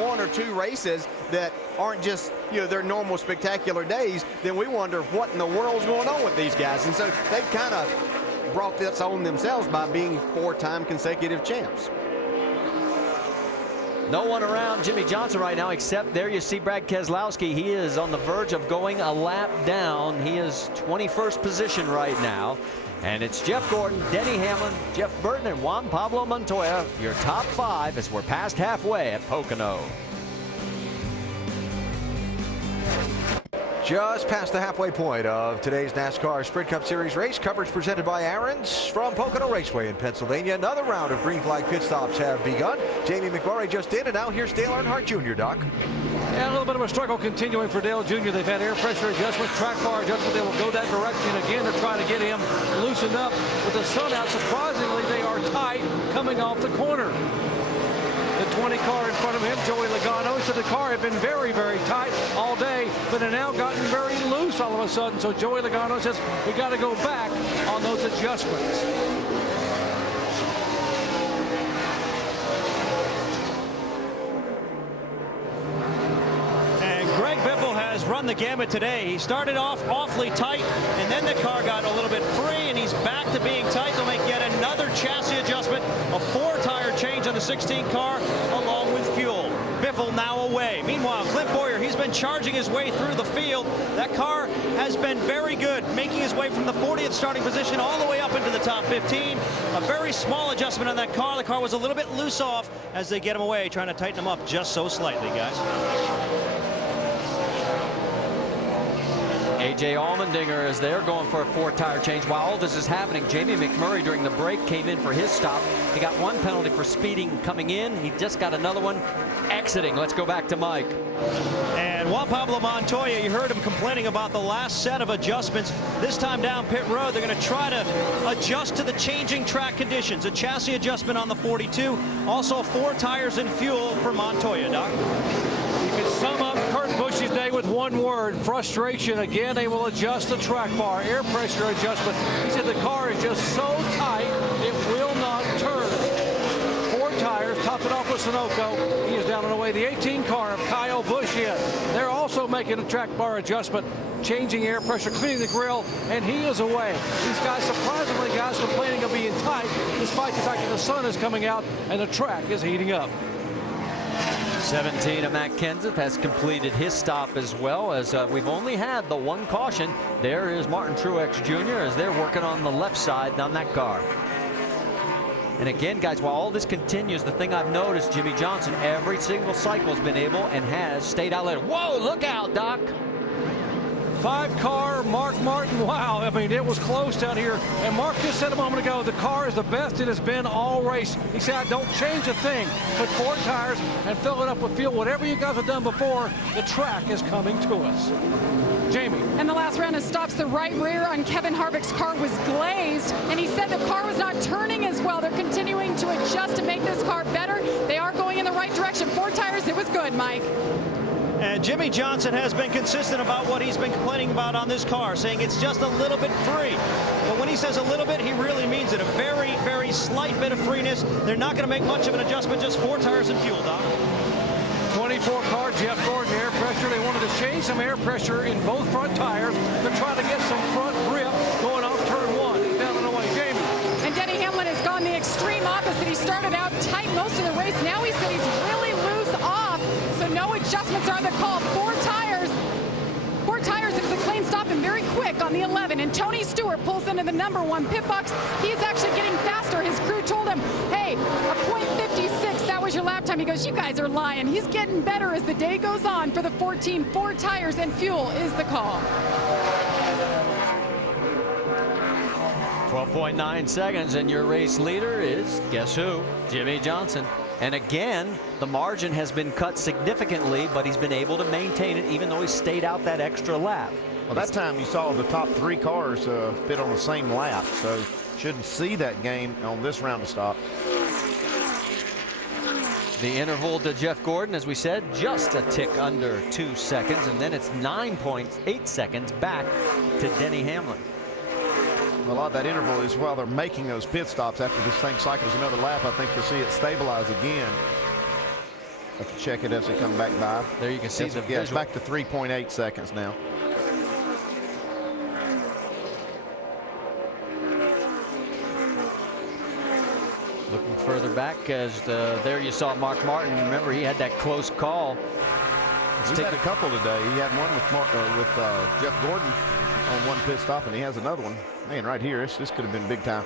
1 or 2 races that aren't just, you know, their normal spectacular days, then we wonder what in the world's going on with these guys. And so they've kind of brought this on themselves by being 4-time consecutive champs. No one around Jimmy Johnson right now, except there you see Brad Keselowski. He is on the verge of going a lap down. He is 21st position right now. And it's Jeff Gordon, Denny Hamlin, Jeff Burton, and Juan Pablo Montoya, your top 5 as we're past halfway at Pocono. Just past the halfway point of today's NASCAR Sprint Cup Series race. Coverage presented by Aaron's from Pocono Raceway in Pennsylvania. Another round of green flag pit stops have begun. Jamie McMurray just in, and now here's Dale Earnhardt Jr., Doc. Yeah, a little bit of a struggle continuing for Dale Jr. They've had air pressure adjustment, track bar adjustment. They will go that direction again. They're trying to get him loosened up with the sun out. Surprisingly, they are tight coming off the corner. The 20 car in front of him, Joey Logano, said the car had been very, very tight all day, but it now gotten very loose all of a sudden. So Joey Logano says we got to go back on those adjustments. Greg Biffle has run the gamut today. He started off awfully tight, and then the car got a little bit free, and he's back to being tight. They'll make yet another chassis adjustment, a 4-tire change on the 16 car, along with fuel. Biffle now away. Meanwhile, Clint Bowyer, he's been charging his way through the field. That car has been very good, making his way from the 40th starting position all the way up into the top 15. A very small adjustment on that car. The car was a little bit loose off as they get him away, trying to tighten him up just so slightly, guys. A.J. Allmendinger is there going for a 4-tire change. While all this is happening, Jamie McMurray during the break came in for his stop. He got 1 penalty for speeding coming in. He just got another one exiting. Let's go back to Mike. And Juan Pablo Montoya, you heard him complaining about the last set of adjustments. This time down pit road, they're going to try to adjust to the changing track conditions. A chassis adjustment on the 42. Also 4 tires and fuel for Montoya, Doc. You can sum up Kurt Busch's day with one word: frustration. Again, they will adjust the track bar, air pressure adjustment. He said the car is just so tight it will not turn. 4 tires, top it off with Sunoco. He is down and away. The 18 car of Kyle Busch in. They're also making a track bar adjustment, changing air pressure, cleaning the grill, and he is away. These guys, surprisingly, guys complaining of being tight, despite the fact that the sun is coming out and the track is heating up. 17 of Matt Kenseth has completed his stop as well, as we've only had the 1 caution. There is Martin Truex Jr. as they're working on the left side on that car. And again, guys, while all this continues, the thing I've noticed, Jimmy Johnson, every single cycle has been able and has stayed out later. Whoa, look out, Doc. 5 car, Mark Martin. Wow, I mean, it was close down here. And Mark just said a moment ago, the car is the best it has been all race. He said, don't change a thing. Put 4 tires and fill it up with fuel. Whatever you guys have done before, the track is coming to us. Jamie. And the last round of stops, the right rear on Kevin Harvick's car was glazed, and he said the car was not turning as well. They're continuing to adjust to make this car better. They are going in the right direction. 4 tires, it was good, Mike. And Jimmy Johnson has been consistent about what he's been complaining about on this car, saying it's just a little bit free. But when he says a little bit, he really means it. A very, very slight bit of freeness. They're not going to make much of an adjustment, just 4 tires and fuel, Doc. 24 car, Jeff Gordon, air pressure. They wanted to change some air pressure in both front tires to try to get some front grip going off turn 1. Down and away, Jamie. And Denny Hamlin has gone the extreme opposite. He started out tight most of the race. Now he said he's really loose off. So no adjustments are the call. 4 tires. 4 tires. It was a clean stop and very quick on the 11. And Tony Stewart pulls into the number 1 pit box. He's actually getting faster. His crew told him, hey, a .56, that was your lap time. He goes, you guys are lying. He's getting better as the day goes on for the 14. 4 tires and fuel is the call. 12.9 seconds, and your race leader is, guess who? Jimmy Johnson. And again, the margin has been cut significantly, but he's been able to maintain it even though he stayed out that extra lap. Well, that time you saw the top 3 cars fit on the same lap, so shouldn't see that game on this round of stop. The interval to Jeff Gordon, as we said, just a tick under 2 seconds, and then it's 9.8 seconds back to Denny Hamlin. A lot of that interval is while they're making those pit stops. After this thing cycles another lap, I think you'll see it stabilize again. I can check it as they come back by. There you can see the it's back to 3.8 seconds now. Looking further back as there you saw Mark Martin. Remember, he had that close call. He's had a couple today. He had one with Jeff Gordon on one pit stop, and he has another one. Man, right here, this could have been big time.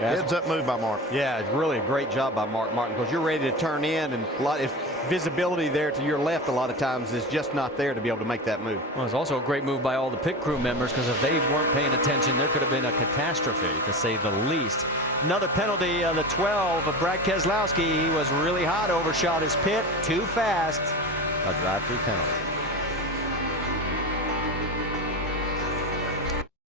Yeah, heads up move by Mark. Yeah, it's really a great job by Mark Martin, because you're ready to turn in, and if visibility there to your left a lot of times is just not there to be able to make that move. Well, it's also a great move by all the pit crew members, because if they weren't paying attention, there could have been a catastrophe, to say the least. Another penalty, the 12 of Brad Keselowski. He was really hot, overshot his pit too fast. A drive-through penalty.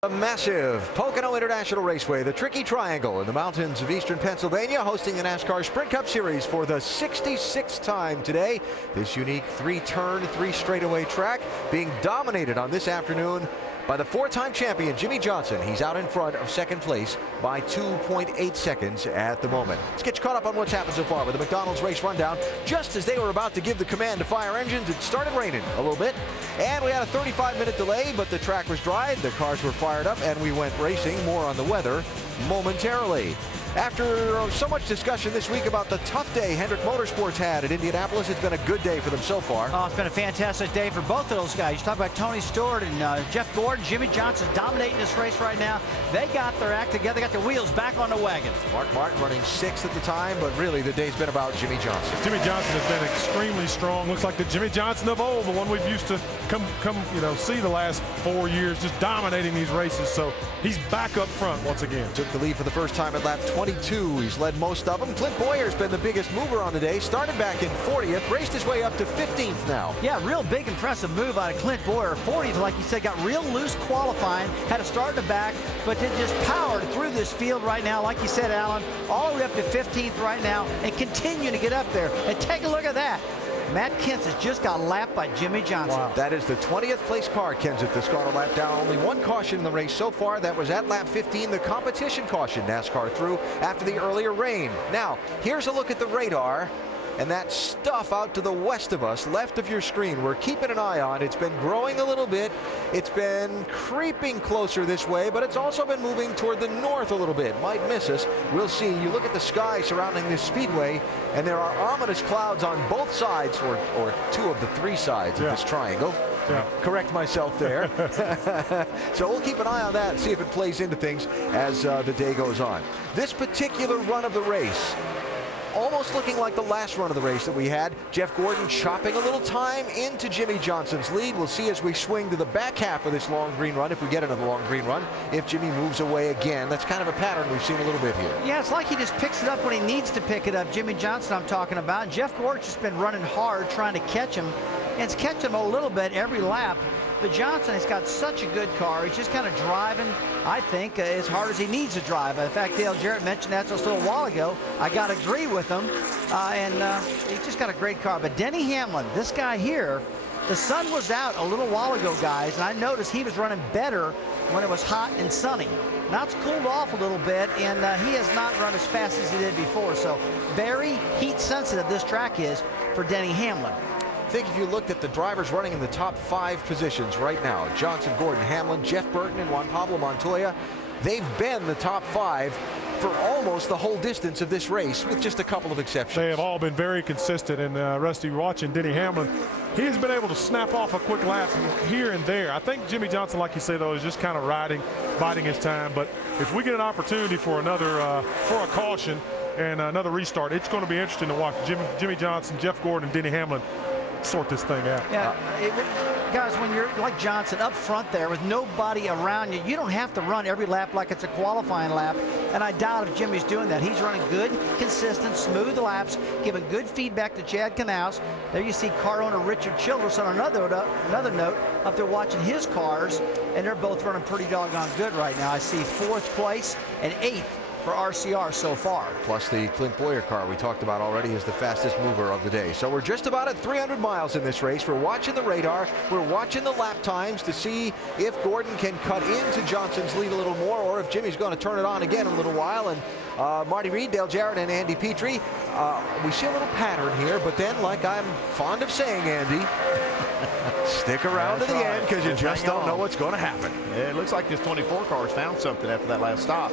A massive Pocono International Raceway, the Tricky Triangle in the mountains of eastern Pennsylvania, hosting the NASCAR Sprint Cup Series for the 66th time today. This unique 3-turn, 3-straightaway track being dominated on this afternoon by the 4-time champion Jimmy Johnson. He's out in front of second place by 2.8 seconds at the moment. Let's get you caught up on what's happened so far with the McDonald's race rundown. Just as they were about to give the command to fire engines, it started raining a little bit, and we had a 35-minute delay, but the track was dry, the cars were fired up, and we went racing. More on the weather momentarily. After so much discussion this week about the tough day Hendrick Motorsports had at Indianapolis, it's been a good day for them so far. Oh, it's been a fantastic day for both of those guys. You talk about Tony Stewart and Jeff Gordon. Jimmy Johnson dominating this race right now. They got their act together, got their wheels back on the wagon. Mark Martin running 6th at the time, but really the day's been about Jimmy Johnson. Jimmy Johnson has been extremely strong. Looks like the Jimmy Johnson of old, the one we've used to come see the last 4 years, just dominating these races. So he's back up front once again. Took the lead for the first time at lap 22. He's led most of them. Clint Boyer's been the biggest mover on the day. Started back in 40th, raced his way up to 15th now. Yeah, real big, impressive move out of Clint Boyer. 40th, like you said, got real loose qualifying, had to start in the back, but then just powered through this field right now, like you said, Alan, all the way up to 15th right now, and continuing to get up there. And take a look at that. Matt Kenseth has just got lapped by Jimmy Johnson. Wow. That is the 20th place car, Kenseth, that's gone a lap down. Only one caution in the race so far. That was at lap 15, the competition caution NASCAR threw after the earlier rain. Now, here's a look at the radar. And that stuff out to the west of us, left of your screen, we're keeping an eye on. It's been growing a little bit. It's been creeping closer this way, but it's also been moving toward the north a little bit. Might miss us. We'll see. You look at the sky surrounding this speedway, and there are ominous clouds on both sides, or 2 of the 3 sides of this triangle. Yeah. Correct myself there. So we'll keep an eye on that and see if it plays into things as the day goes on. This particular run of the race, almost looking like the last run of the race that we had. Jeff Gordon chopping a little time into Jimmy Johnson's lead. We'll see as we swing to the back half of this long green run, if we get another long green run, if Jimmy moves away again. That's kind of a pattern we've seen a little bit here. Yeah, it's like he just picks it up when he needs to pick it up. Jimmy Johnson I'm talking about. And Jeff Gordon's just been running hard trying to catch him. And it's catching him a little bit every lap. But Johnson has got such a good car. He's just kind of driving, I think, as hard as he needs to drive. In fact, Dale Jarrett mentioned that just a little while ago. I got to agree with him. He's just got a great car. But Denny Hamlin, this guy here, the sun was out a little while ago, guys, and I noticed he was running better when it was hot and sunny. Now it's cooled off a little bit, and he has not run as fast as he did before. So very heat sensitive this track is for Denny Hamlin. I think if you looked at the drivers running in the top 5 positions right now, Johnson, Gordon, Hamlin, Jeff Burton, and Juan Pablo Montoya, they've been the top 5 for almost the whole distance of this race, with just a couple of exceptions. They have all been very consistent, and Rusty, watching Denny Hamlin, he has been able to snap off a quick lap here and there. I think Jimmy Johnson, like you say, though, is just kind of biding his time. But if we get an opportunity for for a caution and another restart, it's going to be interesting to watch Jimmy Johnson, Jeff Gordon, and Denny Hamlin sort this thing out. Yeah, guys, when you're like Johnson up front there with nobody around you, you don't have to run every lap like it's a qualifying lap. And I doubt if Jimmy's doing that. He's running good, consistent, smooth laps, giving good feedback to Chad Knaus. There you see car owner Richard Childress on another note up there watching his cars, and they're both running pretty doggone good right now. I see 4th place and 8th for RCR so far. Plus the Clint Boyer car we talked about already is the fastest mover of the day. So we're just about at 300 miles in this race. We're watching the radar. We're watching the lap times to see if Gordon can cut into Johnson's lead a little more, or if Jimmy's going to turn it on again in a little while. And Marty Reed, Dale Jarrett, and Andy Petrie, we see a little pattern here, but then, like I'm fond of saying, Andy, stick around to the end because you just don't know what's going to happen. Yeah, it looks like this 24 car's found something after that last stop.